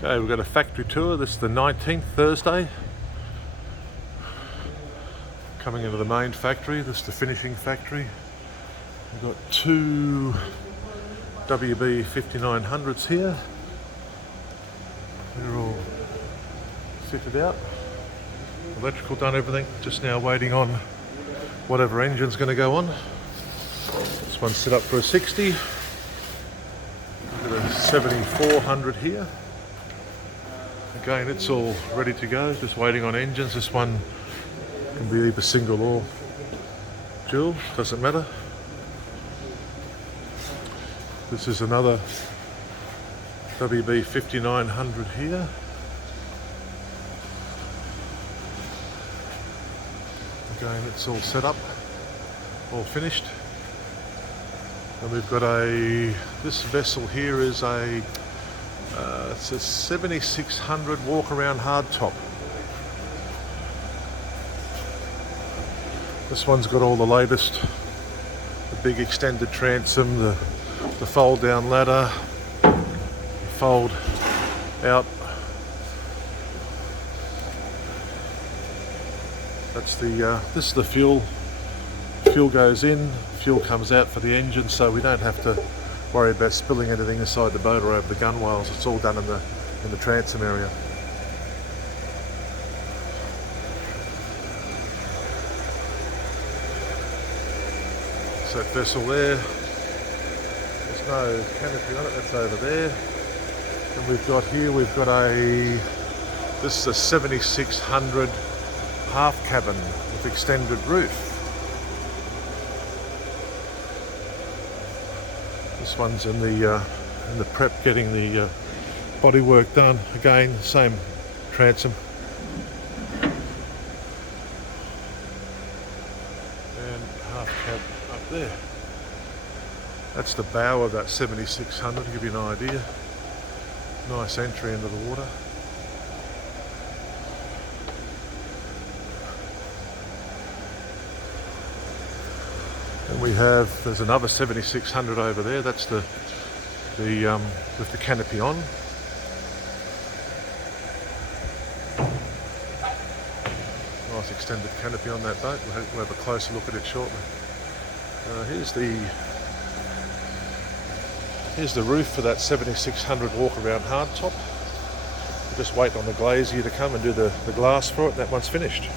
Okay, we've got a factory tour. This is the 19th, Thursday. Coming into the main factory. This is the finishing factory. We've got two WB 5900s here. They're all fitted out. Electrical done, everything. Just now waiting on whatever engine's going to go on. This one's set up for a 60. We've got a 7400 here. Again, it's all ready to go, just waiting on engines. This one can be either single or dual, doesn't matter. This is another WB 5900 here. Again, it's all set up, all finished. And we've got this vessel here is it's a 7600 walk around hardtop. This one's got all the latest, the big extended transom, the fold down ladder, fold out. That's this is the fuel. Fuel goes in, fuel comes out for the engine, so we don't have to worry about spilling anything inside the boat or over the gunwales. It's all done in the transom area. So that vessel there, there's no canopy on it, that's over there. And we've got this is a 7600 half cabin with extended roof. This one's in the prep, getting the body work done. Again, same transom. And half cab up there. That's the bow of that 7600 to give you an idea. Nice entry into the water. And there's another 7600 over there. That's the with the canopy on. Nice extended canopy on that boat. We'll have a closer look at it shortly. Here's the roof for that 7600 walk around hardtop. We're just waiting on the glazier to come and do the glass for it. That one's finished.